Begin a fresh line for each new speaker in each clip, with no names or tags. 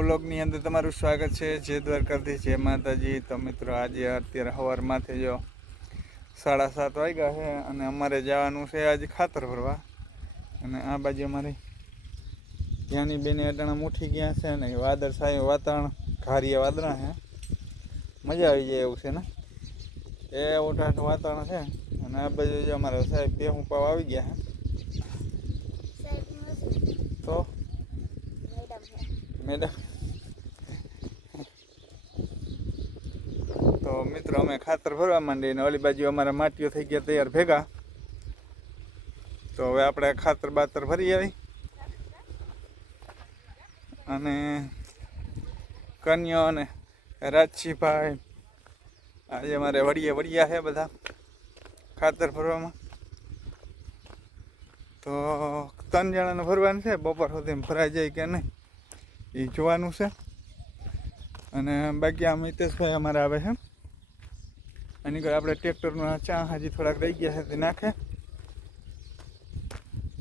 વ્લોગની અંદર તમારું સ્વાગત છે. જય દ્વારકાથી જય માતાજી. તો મિત્રો આજે અત્યારે સવારમાંથી જો સાડા સાત વાગ્યા છે અને અમારે જવાનું છે આજે ખાતર ભરવા. અને આ બાજુ અમારી ત્યાંની બેને અટાણા ઉઠી ગયા છે ને વાદળ સાહેબ વાતાવરણ ઘારીએ વાદળા છે. મજા આવી જાય એવું છે ને? એ ઉઠાઠ વાતાવરણ છે. અને આ બાજુ જો અમારે સાહેબ બે હું પાવ આવી ગયા છે. તો? મેડમ? તો મિત્રો, અમે ખાતર ભરવા માંડી અને ઓલી બાજુ અમારા માટીઓ થઈ ગયા તૈયાર ભેગા. તો હવે આપણે ખાતર બાતર ભરી આવી અને કન્યો અને રાજસીભાઈ આજે અમારે વડીએ વડિયા છે બધા ખાતર ભરવામાં. તો ત્રણ જણાને ભરવાનું છે, બપોર સુધી ભરાઈ જાય કે નહીં એ જોવાનું છે. અને બાકી આ મિતેશભાઈ અમારે આવે છે. એની કોઈ આપણે ટ્રેક્ટરનું ચા હજી થોડાક રહી ગયા છે તે નાખે.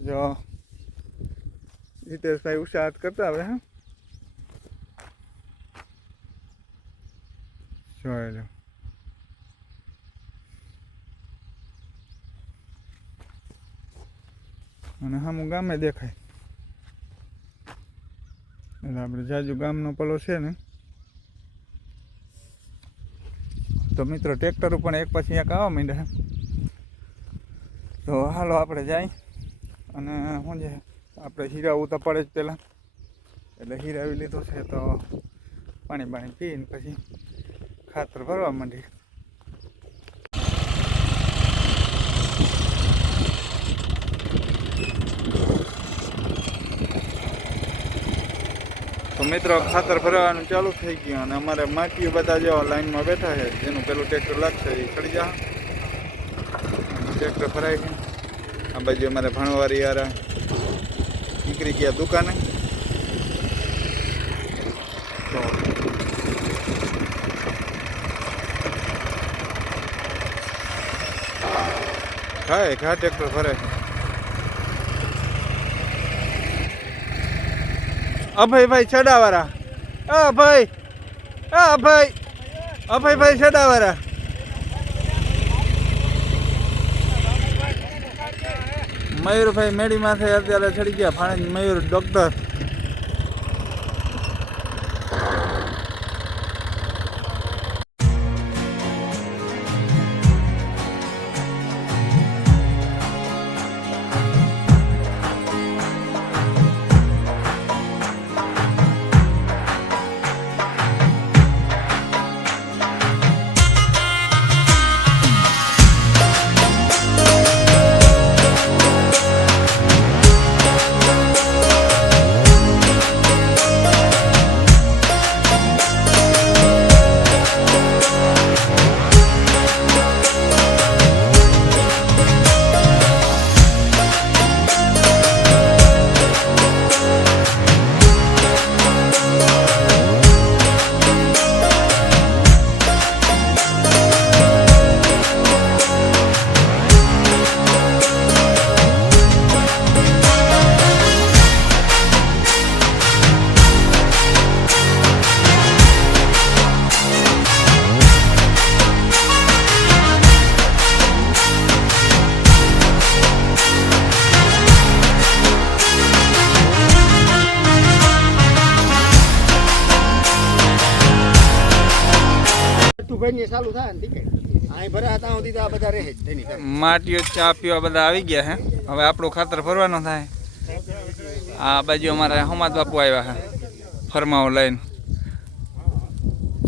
જો જીતેશભાઈ ઉત્સાહ કરતા આવે હે. જોઈ અને સામું ગામે દેખાય. એટલે આપણે જાજુ ગામનો પલો છે ને. તો મિત્રો ટ્રેક્ટર પણ એક પછી એક આવવા માંડ્યા. તો હાલો આપણે જાય. અને શું છે, આપણે હીરાવું તો પડે જ પહેલાં. એટલે હીરાવી લીધું છે તો પાણી પાણી પીને પછી ખાતર ભરવા માંડી મિત્રો, ખાતર ભરવાનું ચાલુ થઈ ગયું અને અમારે માટીઓ બધા જેવા લાઈનમાં બેઠા છે, જેનું પેલું ટ્રેક્ટર લાગશે એ ચડી જા ટ્રેક્ટર ભરાય છે. આ બાજુ અમારે ભણવારી યાર નીકળી ગયા દુકાને. હા ઘા ટ્રેક્ટર ભરાય છે. અભયભાઈ છડાવાળા. અભય અભય, અભયભાઈ છડાવાળા. મયુરભાઈ મેડી માથે અત્યારે ચડી ગયા ફાણે મયુર ડોક્ટર
ભાઈ ચાલુ થાય ને ટિકિટ. અહીં ભરા હતા સુધી તો આ બધા રહે જ તેની
માટીઓ ચા પીવા બધા આવી ગયા હે. હવે આપણું ખાતર ફરવાનું થાય. આ બાજુ અમારા હમાદ બાપુ આવ્યા હે ફરમાઓ લઈને.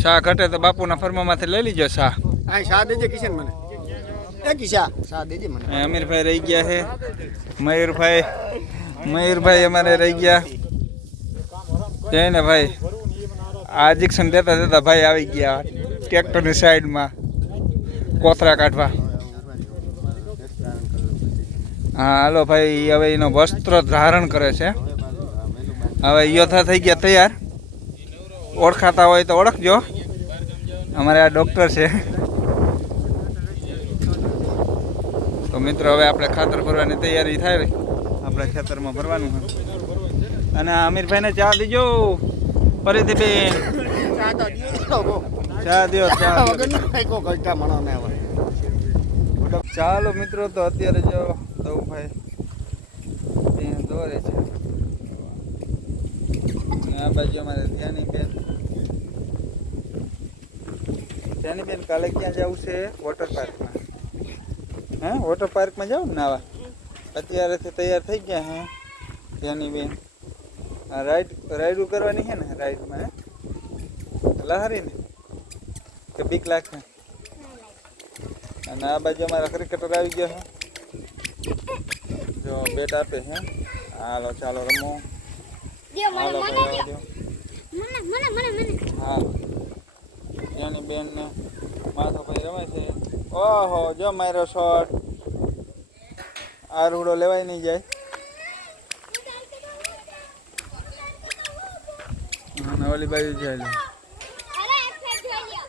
શાહ ઘટે તો બાપુના ફરમામાંથી લઈ લીજો શાહ
અહીં શા દેજે કિશન મને. એ કિશા શા દેજે મને.
અમીરભાઈ રહી ગયા છે મયુરભાઈ મયુરભાઈ અમારે રહી ગયા. જય ને ભાઈ. આ ઇન્જેક્શન દેતા દેતા ભાઈ આવી ગયા. ટ્રેક્ટરની સાઈડમાં કોથરા કાઢવા. હા, હાલો ભાઈ હવે એનો વસ્ત્ર ધારણ કરે છે. હવે યોથા થઈ ગયા તૈયાર. ઓળખાતા હોય તો ઓળખજો. અમારે આ ડૉક્ટર છે. તો મિત્રો, હવે આપણે ખાતર ભરવાની તૈયારી થાય આપણે ખેતરમાં ભરવાનું અને અમીરભાઈને ચા દીજો. ફરીથી બેન.
ચા બહુ.
ચા.
વગરનો કાંઈકો હવે.
ચાલો મિત્રો તો અત્યારે જો દઉભાઈ દોરે છે. આ બાજુ અમારે ધ્યાની બેન ધ્યાની બેન કાલે ક્યાં જવું છે? વોટર પાર્કમાં હે? વોટર પાર્કમાં જાવ ને નાવા? અત્યારેથી તૈયાર થઈ ગયા હે ધ્યાની બેન રાઈડ રાઈડું કરવાની છે ને રાઈડમાં હે? લહારી ને કે બીક લાગશે? અને આ બાજુ અમારા ક્રિકેટર આવી ગયા છે. જો બેટ આપે છે. હાલો ચાલો રમો. હાલો હા. એની બેન ને માથો ભાઈ રમે છે. ઓહો જો મારો શોટ આ રૂડો લેવાય નહીં જાય. ઓલી બાજુ જાય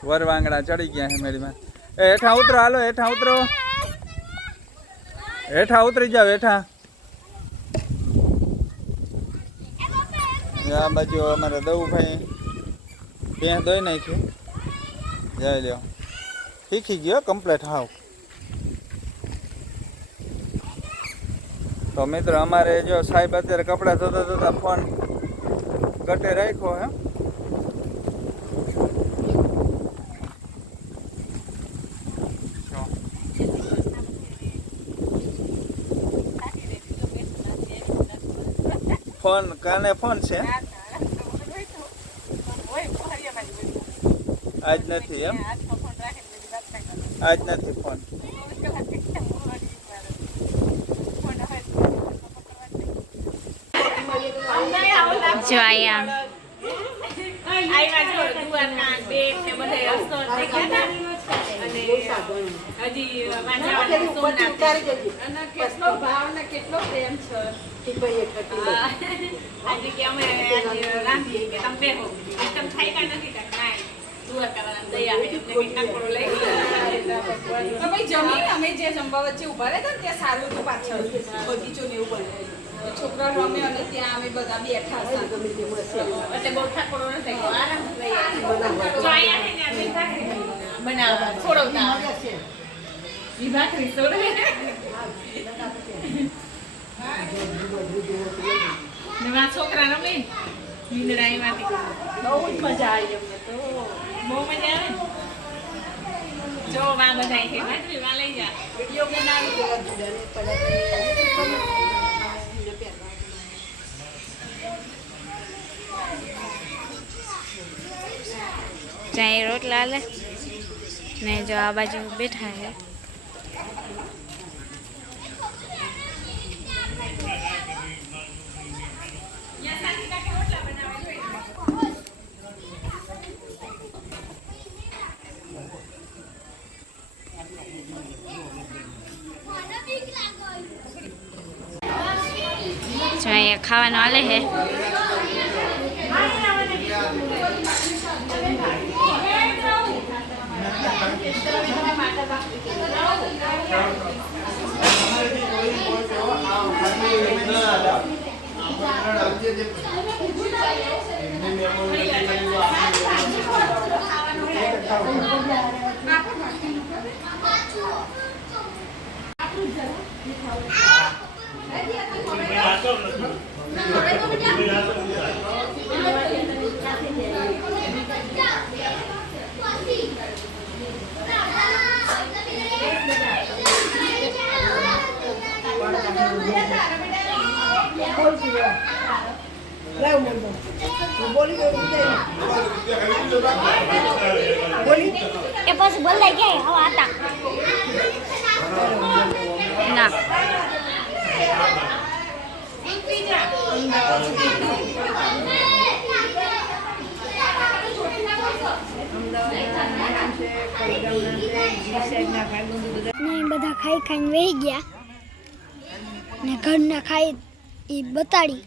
વર વાંગડા ચડી ગયા છે મેળીમાં. એ હેઠા ઉતરો, હાલો, હેઠા ઉતરો. હેઠા ઉતરી જાવ હેઠા. આ બાજુ અમારે દવુભાઈ ભેં દોઈ નાખ્યું જઈ લ્યો. શીખી ગયો કમ્પ્લેટ હાવ. તો મિત્રો, અમારે જો સાહેબ અત્યારે કપડાં ધોતા ધોતા ફોન કટે રાખ્યો હે જો. ફોન કાને ફોન છે? આજ નથી એમ? આજ નથી. ફોન?
જો અહીંયા
હજી કેટલો ભાવ ને કેટલો પ્રેમ છે. રાંધીએ કે
છોકરા રમે અને
બહુ જ મજા આવી અમને તો. બહુ મજા આવે જો વા બધા છે ભાખરી વા લઈ જા
વીડિયો બનાવી
જ્યાં એ રોટલા લે ને જો આ બાજુ બેઠા છે ખાવાનું આલે હે જે અહીંયા ખાવાનું હાલે છે એ પછી બોલાઈ ગયા હવા હતા ના
બધા ખાઈ ખાઈને વહી ગયા. ને ઘરના ખાઈ એ બતાડી.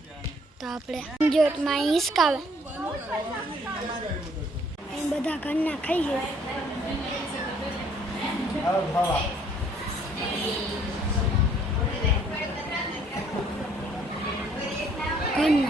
તો આપણે જોટમાં હિસકાવે અહીં બધા ઘરના ખાઈએ ઘરના.